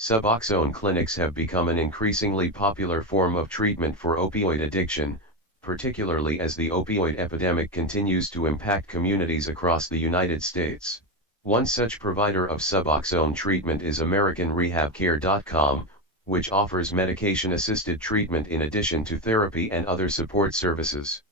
Suboxone clinics have become an increasingly popular form of treatment for opioid addiction, particularly as the opioid epidemic continues to impact communities across the United States. One such provider of Suboxone treatment is AmericanRehabCare.com, which offers medication-assisted treatment in addition to therapy and other support services.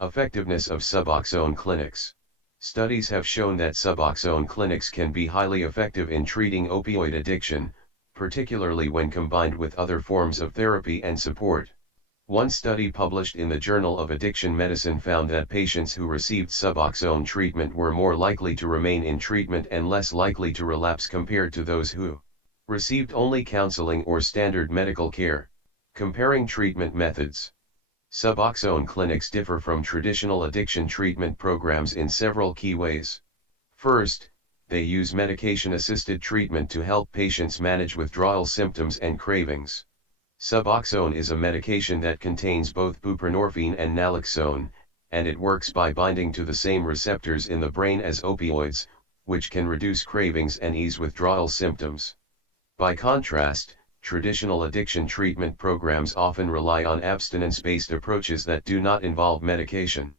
Effectiveness of Suboxone clinics. Studies have shown that Suboxone clinics can be highly effective in treating opioid addiction, particularly when combined with other forms of therapy and support. One study published in the Journal of Addiction Medicine found that patients who received Suboxone treatment were more likely to remain in treatment and less likely to relapse compared to those who received only counseling or standard medical care. Comparing treatment methods. Suboxone clinics differ from traditional addiction treatment programs in several key ways. First, they use medication-assisted treatment to help patients manage withdrawal symptoms and cravings. Suboxone is a medication that contains both buprenorphine and naloxone, and it works by binding to the same receptors in the brain as opioids, which can reduce cravings and ease withdrawal symptoms. By contrast, traditional addiction treatment programs often rely on abstinence-based approaches that do not involve medication.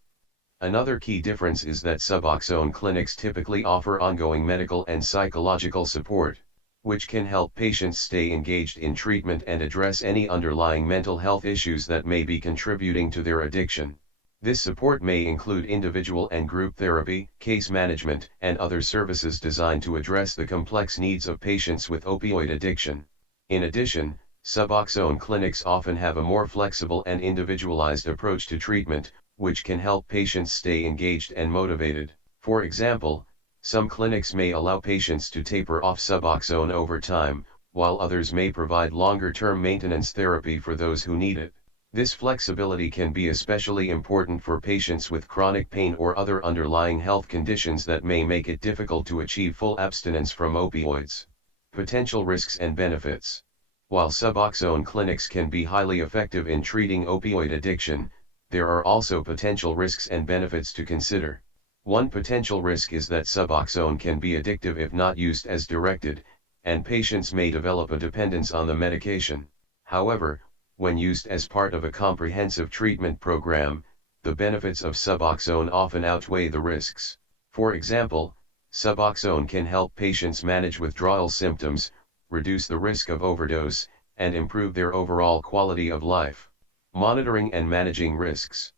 Another key difference is that Suboxone clinics typically offer ongoing medical and psychological support, which can help patients stay engaged in treatment and address any underlying mental health issues that may be contributing to their addiction. This support may include individual and group therapy, case management, and other services designed to address the complex needs of patients with opioid addiction. In addition, Suboxone clinics often have a more flexible and individualized approach to treatment, which can help patients stay engaged and motivated. For example, some clinics may allow patients to taper off Suboxone over time, while others may provide longer-term maintenance therapy for those who need it. This flexibility can be especially important for patients with chronic pain or other underlying health conditions that may make it difficult to achieve full abstinence from opioids. Potential risks and benefits. While Suboxone clinics can be highly effective in treating opioid addiction, there are also potential risks and benefits to consider. One potential risk is that Suboxone can be addictive if not used as directed, and patients may develop a dependence on the medication. However, when used as part of a comprehensive treatment program, the benefits of Suboxone often outweigh the risks. For example, Suboxone can help patients manage withdrawal symptoms, reduce the risk of overdose, and improve their overall quality of life. Monitoring and managing risks.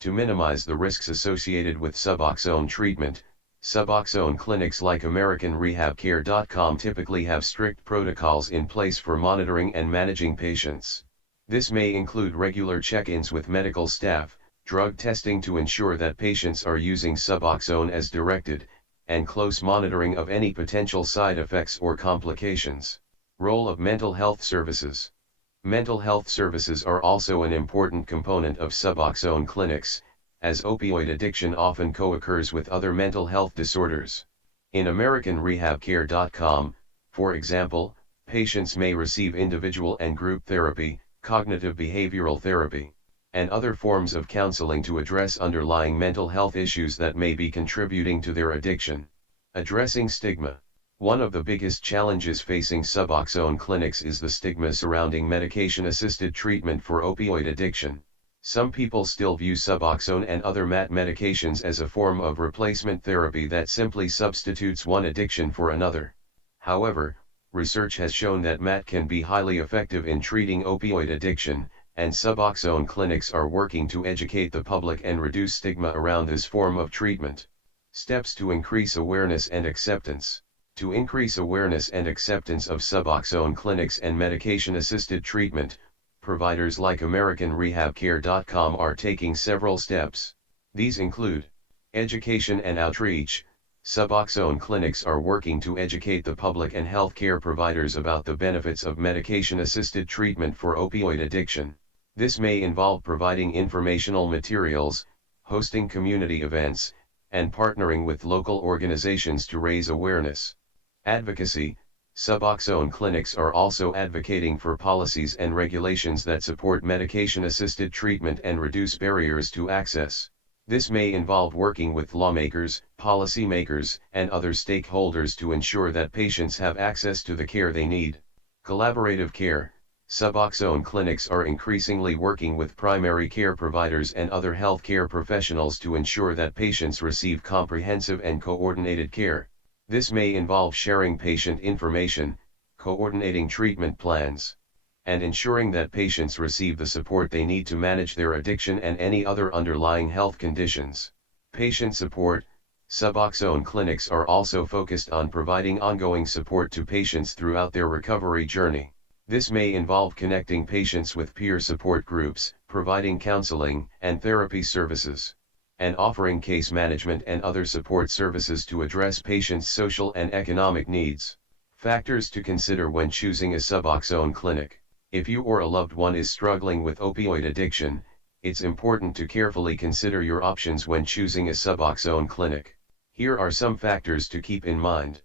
To minimize the risks associated with Suboxone treatment, Suboxone clinics like AmericanRehabCare.com typically have strict protocols in place for monitoring and managing patients. This may include regular check-ins with medical staff, drug testing to ensure that patients are using Suboxone as directed, and close monitoring of any potential side effects or complications. Role of mental health services. Mental health services are also an important component of Suboxone clinics, as opioid addiction often co-occurs with other mental health disorders. In AmericanRehabCare.com, for example, patients may receive individual and group therapy, cognitive behavioral therapy, and other forms of counseling to address underlying mental health issues that may be contributing to their addiction. Addressing stigma. One of the biggest challenges facing Suboxone clinics is the stigma surrounding medication-assisted treatment for opioid addiction. Some people still view Suboxone and other MAT medications as a form of replacement therapy that simply substitutes one addiction for another. However, research has shown that MAT can be highly effective in treating opioid addiction, and Suboxone clinics are working to educate the public and reduce stigma around this form of treatment. Steps to increase awareness and acceptance. To increase awareness and acceptance of Suboxone clinics and medication-assisted treatment, providers like AmericanRehabCare.com are taking several steps. These include education and outreach. Suboxone clinics are working to educate the public and healthcare providers about the benefits of medication-assisted treatment for opioid addiction. This may involve providing informational materials, hosting community events, and partnering with local organizations to raise awareness. Advocacy. Suboxone clinics are also advocating for policies and regulations that support medication-assisted treatment and reduce barriers to access. This may involve working with lawmakers, policymakers, and other stakeholders to ensure that patients have access to the care they need. Collaborative care. Suboxone clinics are increasingly working with primary care providers and other healthcare professionals to ensure that patients receive comprehensive and coordinated care. This may involve sharing patient information, coordinating treatment plans, and ensuring that patients receive the support they need to manage their addiction and any other underlying health conditions. Patient support. Suboxone clinics are also focused on providing ongoing support to patients throughout their recovery journey. This may involve connecting patients with peer support groups, providing counseling and therapy services, and offering case management and other support services to address patients' social and economic needs. Factors to consider when choosing a Suboxone clinic. If you or a loved one is struggling with opioid addiction, it's important to carefully consider your options when choosing a Suboxone clinic. Here are some factors to keep in mind.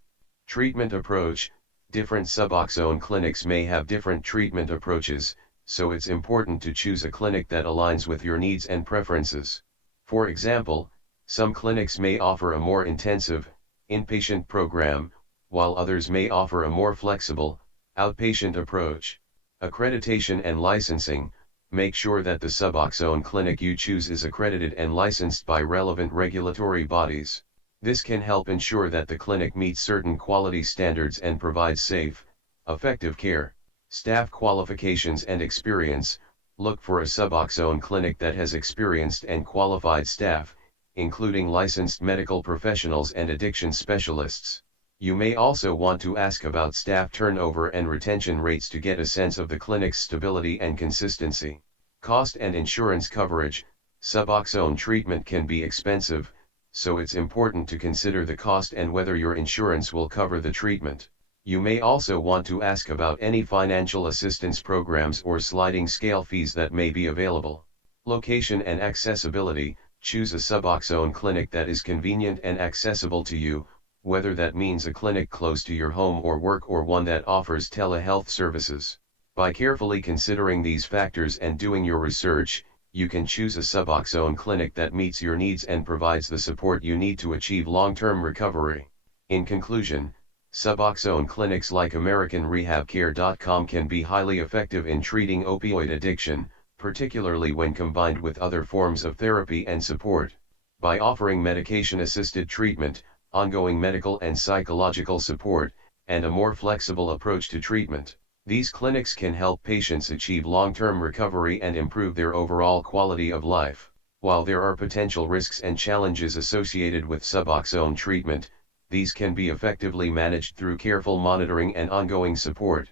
Treatment approach. Different Suboxone clinics may have different treatment approaches, so it's important to choose a clinic that aligns with your needs and preferences. For example, some clinics may offer a more intensive, inpatient program, while others may offer a more flexible, outpatient approach. Accreditation and licensing. Make sure that the Suboxone clinic you choose is accredited and licensed by relevant regulatory bodies. This can help ensure that the clinic meets certain quality standards and provides safe, effective care. Staff qualifications and experience. Look for a Suboxone clinic that has experienced and qualified staff, including licensed medical professionals and addiction specialists. You may also want to ask about staff turnover and retention rates to get a sense of the clinic's stability and consistency. Cost and insurance coverage. Suboxone treatment can be expensive, so it's important to consider the cost and whether your insurance will cover the treatment. You may also want to ask about any financial assistance programs or sliding scale fees that may be available. Location and accessibility. Choose a Suboxone clinic that is convenient and accessible to you, whether that means a clinic close to your home or work or one that offers telehealth services. By carefully considering these factors and doing your research, you can choose a Suboxone clinic that meets your needs and provides the support you need to achieve long-term recovery. In conclusion, Suboxone clinics like AmericanRehabCare.com can be highly effective in treating opioid addiction, particularly when combined with other forms of therapy and support. By offering medication-assisted treatment, ongoing medical and psychological support, and a more flexible approach to treatment, these clinics can help patients achieve long-term recovery and improve their overall quality of life. While there are potential risks and challenges associated with Suboxone treatment, these can be effectively managed through careful monitoring and ongoing support.